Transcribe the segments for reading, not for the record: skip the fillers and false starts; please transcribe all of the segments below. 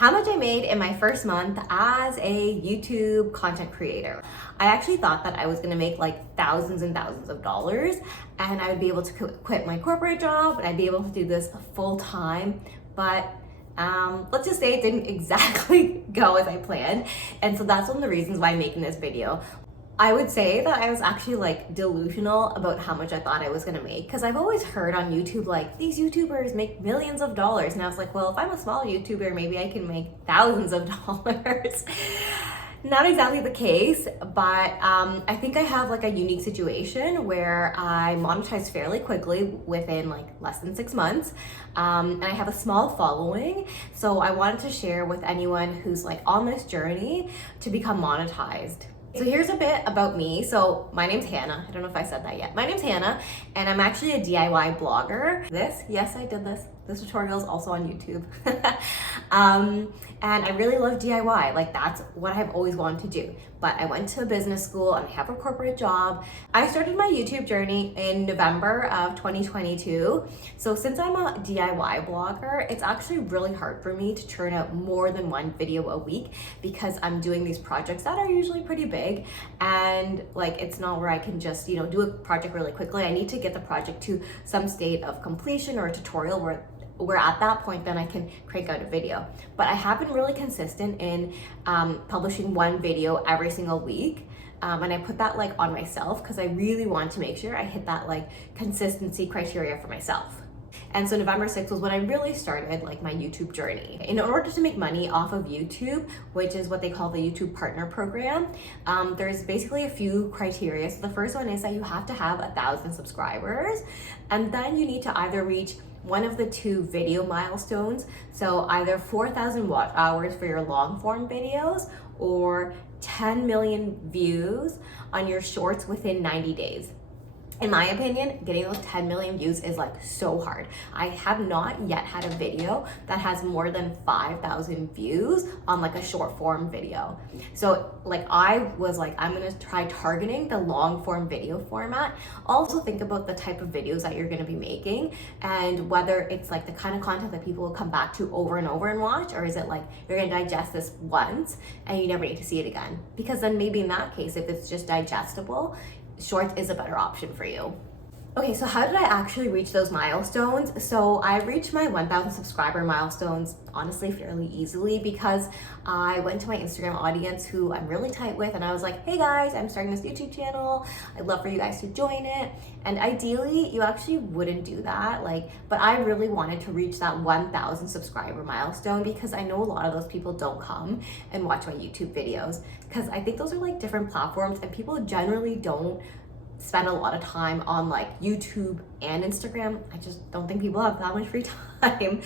How much I made in my first month as a YouTube content creator. I actually thought that I was gonna make like thousands and thousands of dollars and I would be able to quit my corporate job and I'd be able to do this full time, but let's just say it didn't exactly go as I planned. And so that's one of the reasons why I'm making this video. I would say that I was actually like delusional about how much I thought I was gonna make, because I've always heard on YouTube like these YouTubers make millions of dollars, and I was like, well, if I'm a small YouTuber, maybe I can make thousands of dollars. Not exactly the case, but I think I have like a unique situation where I monetize fairly quickly within like less than 6 months. And I have a small following. So I wanted to share with anyone who's like on this journey to become monetized. So here's a bit about me. So my name's Hannah. I don't know if I said that yet. My name's Hannah, and I'm actually a DIY blogger. Yes, I did this. This tutorial is also on YouTube. And I really love DIY. Like, that's what I've always wanted to do. But I went to business school and I have a corporate job. I started my YouTube journey in November of 2022. So since I'm a DIY blogger, it's actually really hard for me to churn out more than one video a week because I'm doing these projects that are usually pretty big. And like, it's not where I can just, do a project really quickly. I need to get the project to some state of completion or a tutorial where at that point then I can crank out a video. But I have been really consistent in publishing one video every single week. And I put that like on myself because I really want to make sure I hit that like consistency criteria for myself. And so November 6th was when I really started like my YouTube journey. In order to make money off of YouTube, which is what they call the YouTube Partner Program, there's basically a few criteria. So the first one is that you have to have 1,000 subscribers, and then you need to either reach one of the two video milestones. So either 4,000 watch hours for your long form videos or 10 million views on your shorts within 90 days. In my opinion, getting those 10 million views is like so hard. I have not yet had a video that has more than 5,000 views on like a short form video. So like I was like, I'm gonna try targeting the long form video format. Also think about the type of videos that you're gonna be making and whether it's like the kind of content that people will come back to over and over and watch, or is it like you're gonna digest this once and you never need to see it again? Because then maybe in that case, if it's just digestible, Shorts is a better option for you. Okay, so how did I actually reach those milestones? So I reached my 1,000 subscriber milestones honestly fairly easily because I went to my Instagram audience who I'm really tight with and I was like, hey guys, I'm starting this YouTube channel. I'd love for you guys to join it. And ideally, you actually wouldn't do that, but I really wanted to reach that 1,000 subscriber milestone because I know a lot of those people don't come and watch my YouTube videos because I think those are like different platforms and people generally don't spend a lot of time on like YouTube and Instagram. I just don't think people have that much free time.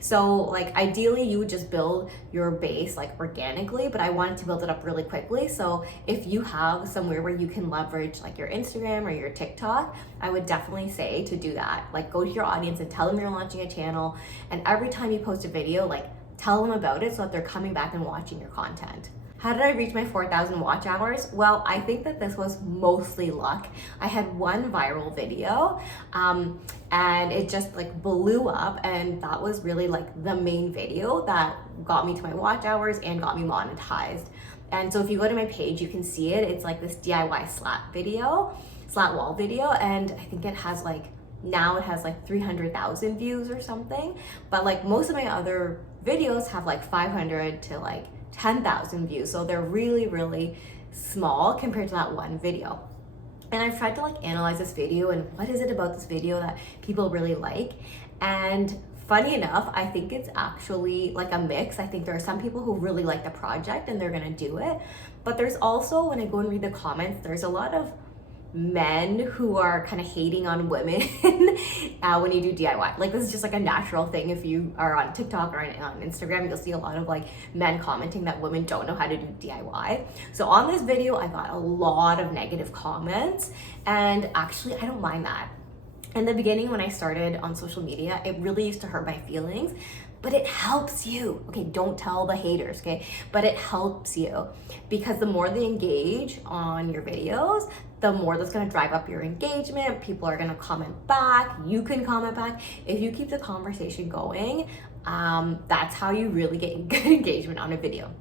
So like ideally you would just build your base like organically, but I wanted to build it up really quickly. So if you have somewhere where you can leverage like your Instagram or your TikTok, I would definitely say to do that. Like go to your audience and tell them you're launching a channel. And every time you post a video, like tell them about it so that they're coming back and watching your content. How did I reach my 4,000 watch hours? Well, I think that this was mostly luck. I had one viral video and it just like blew up, and that was really like the main video that got me to my watch hours and got me monetized. And so if you go to my page, you can see it. It's like this DIY slat wall video, and I think it has like, now it has like 300,000 views or something. But like most of my other videos have like 500 to like 10,000 views. So they're really, really small compared to that one video. And I've tried to like analyze this video and what is it about this video that people really like. And funny enough, I think it's actually like a mix. I think there are some people who really like the project and they're gonna do it. But there's also, when I go and read the comments, there's a lot of men who are kind of hating on women when you do DIY. Like this is just like a natural thing. If you are on TikTok or on Instagram, you'll see a lot of like men commenting that women don't know how to do DIY. So on this video, I got a lot of negative comments, and actually I don't mind that. In the beginning, when I started on social media, it really used to hurt my feelings, but it helps you. Okay, don't tell the haters, okay? But it helps you because the more they engage on your videos, the more that's gonna drive up your engagement. People are gonna comment back, you can comment back. If you keep the conversation going, That's how you really get good engagement on a video.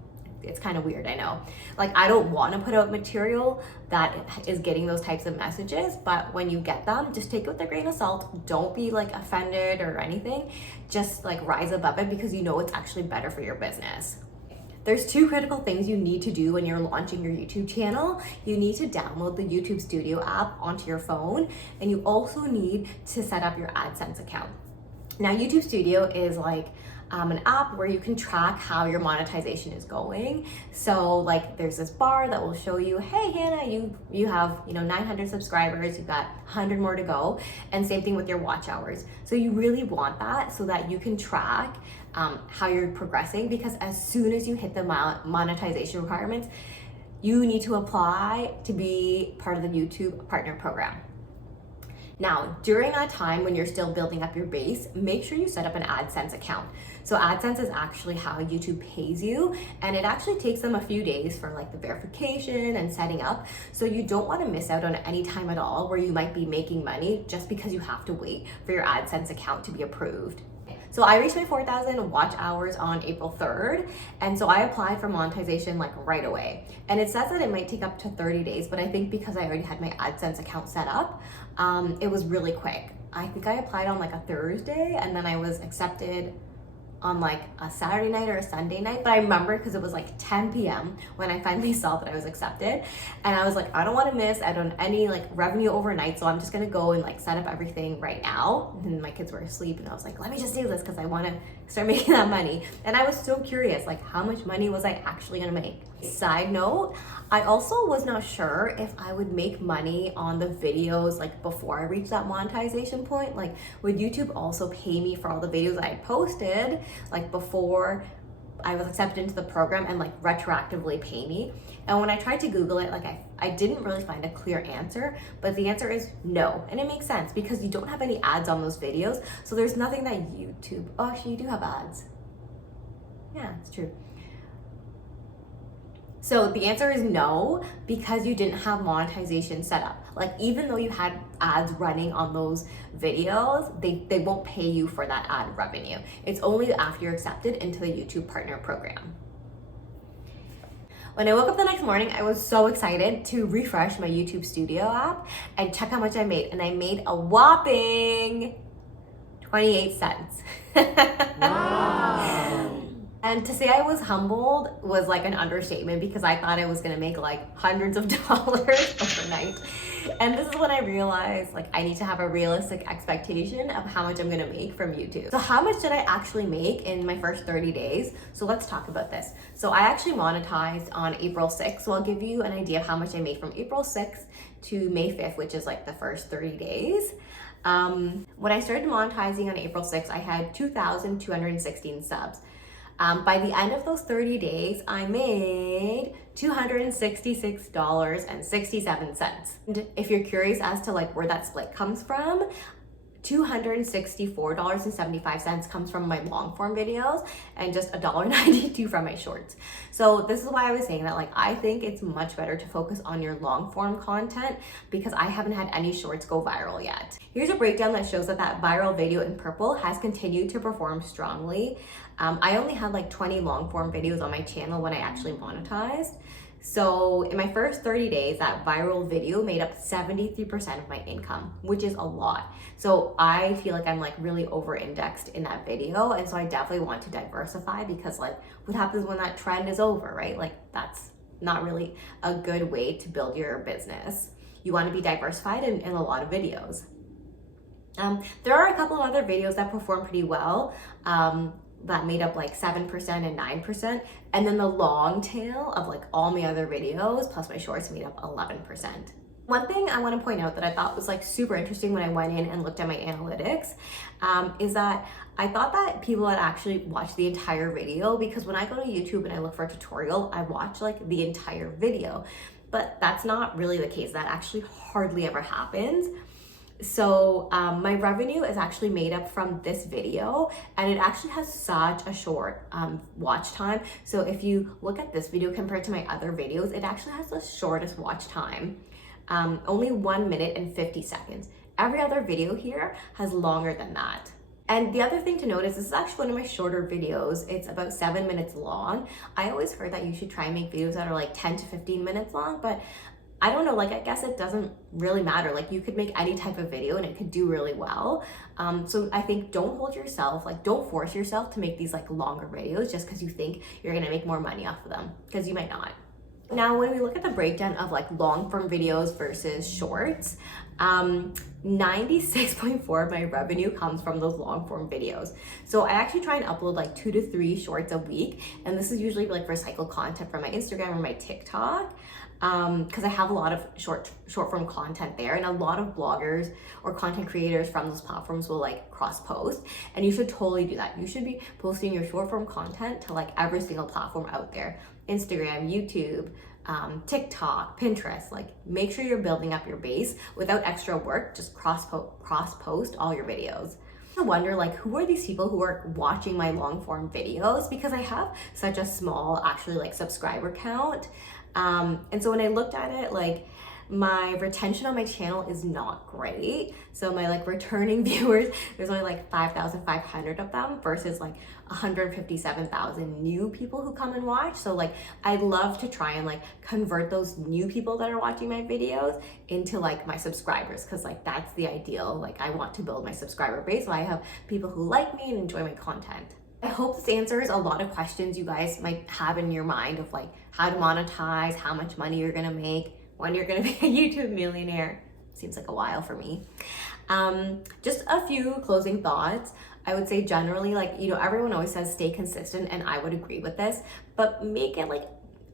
It's kind of weird, I know. Like, I don't want to put out material that is getting those types of messages, but when you get them, just take it with a grain of salt. Don't be like offended or anything. Just like rise above it, because you know it's actually better for your business. There's 2 critical things you need to do when you're launching your YouTube channel. You need to download the YouTube Studio app onto your phone, and you also need to set up your AdSense account. Now, YouTube Studio is like an app where you can track how your monetization is going. So like, there's this bar that will show you, hey Hannah, you have 900 subscribers, you've got 100 more to go, and same thing with your watch hours. So you really want that so that you can track how you're progressing, because as soon as you hit the monetization requirements, you need to apply to be part of the YouTube Partner Program. Now, during that time when you're still building up your base, make sure you set up an AdSense account. So AdSense is actually how YouTube pays you, and it actually takes them a few days for like the verification and setting up. So you don't want to miss out on any time at all where you might be making money just because you have to wait for your AdSense account to be approved. So I reached my 4,000 watch hours on April 3rd. And so I applied for monetization like right away. And it says that it might take up to 30 days, but I think because I already had my AdSense account set up, it was really quick. I think I applied on like a Thursday, and then I was accepted on like a Saturday night or a Sunday night. But I remember because it was like 10 p.m. when I finally saw that I was accepted, and I was like, I don't want to miss out on any like revenue overnight, so I'm just gonna go and like set up everything right now. And my kids were asleep, and I was like, let me just do this because I want to start making that money. And I was so curious, like, how much money was I actually gonna make? Side note, I also was not sure if I would make money on the videos like before I reached that monetization point. Like, would YouTube also pay me for all the videos I had posted like before I was accepted into the program, and like retroactively pay me? And when I tried to Google it, like I didn't really find a clear answer, but the answer is no. And it makes sense because you don't have any ads on those videos. So there's nothing that YouTube, oh, actually you do have ads. Yeah, it's true. So the answer is no, because you didn't have monetization set up. Like, even though you had ads running on those videos, they won't pay you for that ad revenue. It's only after you're accepted into the YouTube Partner Program. When I woke up the next morning, I was so excited to refresh my YouTube Studio app and check how much I made. And I made a whopping 28 cents. Wow. And to say I was humbled was like an understatement, because I thought I was gonna make like hundreds of dollars overnight. And this is when I realized like I need to have a realistic expectation of how much I'm gonna make from YouTube. So how much did I actually make in my first 30 days? So let's talk about this. So I actually monetized on April 6th. So I'll give you an idea of how much I made from April 6th to May 5th, which is like the first 30 days. When I started monetizing on April 6th, I had 2,216 subs. By the end of those 30 days, I made $266.67. And if you're curious as to like where that split comes from, $264.75 comes from my long form videos and just $1.92 from my shorts. So this is why I was saying that like I think it's much better to focus on your long form content, because I haven't had any shorts go viral yet. Here's a breakdown that shows that viral video in purple has continued to perform strongly. I only had like 20 long form videos on my channel when I actually monetized. So in my first 30 days, that viral video made up 73% of my income, which is a lot. So I feel like I'm like really over indexed in that video. And so I definitely want to diversify, because like what happens when that trend is over, right? Like that's not really a good way to build your business. You want to be diversified in a lot of videos. There are a couple of other videos that perform pretty well. That made up like 7% and 9%. And then the long tail of like all my other videos plus my shorts made up 11%. One thing I want to point out that I thought was like super interesting when I went in and looked at my analytics is that I thought that people had actually watched the entire video, because when I go to YouTube and I look for a tutorial, I watch like the entire video. But that's not really the case. That actually hardly ever happens. So my revenue is actually made up from this video, and it actually has such a short watch time. So if you look at this video compared to my other videos, it actually has the shortest watch time, only 1 minute and 50 seconds. Every other video here has longer than that. And the other thing to notice, this is actually one of my shorter videos. It's about 7 minutes long. I always heard that you should try and make videos that are like 10 to 15 minutes long, but I don't know, like I guess it doesn't really matter. Like you could make any type of video and it could do really well. So I think don't hold yourself, like don't force yourself to make these like longer videos just because you think you're gonna make more money off of them, because you might not. Now, when we look at the breakdown of like long form videos versus shorts, 96.4 of my revenue comes from those long form videos. So I actually try and upload like 2 to 3 shorts a week. And this is usually like recycled content from my Instagram or my TikTok. Because I have a lot of short form content there, and a lot of bloggers or content creators from those platforms will like cross post, and you should totally do that. You should be posting your short form content to like every single platform out there: Instagram, YouTube, TikTok, Pinterest. Like make sure you're building up your base without extra work. Just cross post all your videos. I wonder like who are these people who are watching my long form videos, because I have such a small actually like subscriber count. And so when I looked at it, like my retention on my channel is not great. So my like returning viewers, there's only like 5,500 of them versus like 157,000 new people who come and watch. So like I'd love to try and like convert those new people that are watching my videos into like my subscribers, because like that's the ideal. Like I want to build my subscriber base so I have people who like me and enjoy my content. I hope this answers a lot of questions you guys might have in your mind of like how to monetize, how much money you're gonna make, when you're gonna be a YouTube millionaire. Seems like a while for me. Just a few closing thoughts. I would say generally, like, you know, everyone always says stay consistent, and I would agree with this, but make it like,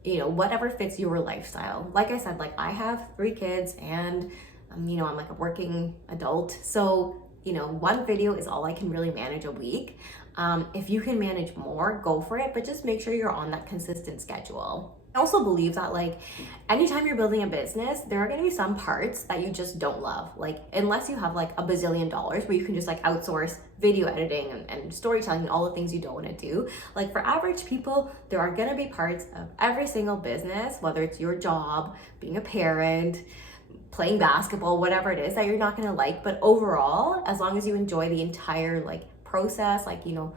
you know, whatever fits your lifestyle. Like I said, like I have 3 kids and, you know, I'm like a working adult. So, you know, one video is all I can really manage a week. If you can manage more, go for it, but just make sure you're on that consistent schedule. I also believe that like anytime you're building a business, there are going to be some parts that you just don't love. Like unless you have like a bazillion dollars where you can just like outsource video editing and storytelling and all the things you don't want to do. Like for average people, there are going to be parts of every single business, whether it's your job, being a parent, playing basketball, whatever it is, that you're not going to like. But overall, as long as you enjoy the entire like process, like, you know,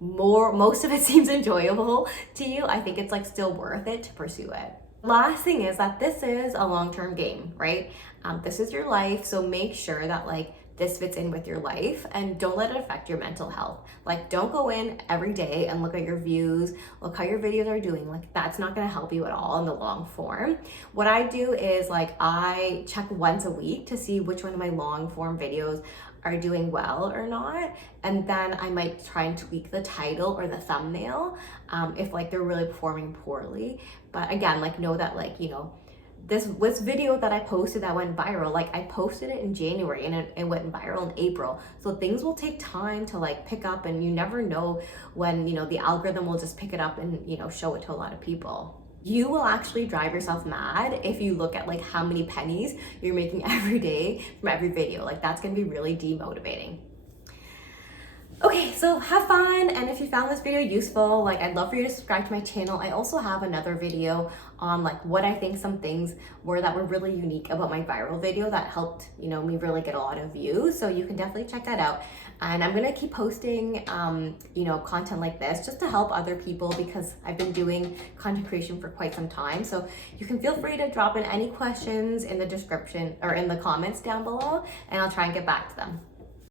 most of it seems enjoyable to you, I think it's like still worth it to pursue it. Last thing is that this is a long-term game, right? This is your life, so make sure that like this fits in with your life and don't let it affect your mental health. Like don't go in every day and look at your views, look how your videos are doing. Like that's not going to help you at all in the long form. What I do is like I check once a week to see which one of my long form videos are doing well or not, and then I might try and tweak the title or the thumbnail if like they're really performing poorly. But again, like know that like, you know, this video that I posted that went viral, like I posted it in January and it went viral in April. So things will take time to like pick up, and you never know when, you know, the algorithm will just pick it up and, you know, show it to a lot of people. You will actually drive yourself mad if you look at like how many pennies you're making every day from every video. Like that's gonna be really demotivating. Okay, so have fun, and if you found this video useful, like I'd love for you to subscribe to my channel. I also have another video on like what I think some things were that were really unique about my viral video that helped, you know, me really get a lot of views. So you can definitely check that out. And I'm gonna keep posting, you know, content like this just to help other people, because I've been doing content creation for quite some time. So you can feel free to drop in any questions in the description or in the comments down below, and I'll try and get back to them.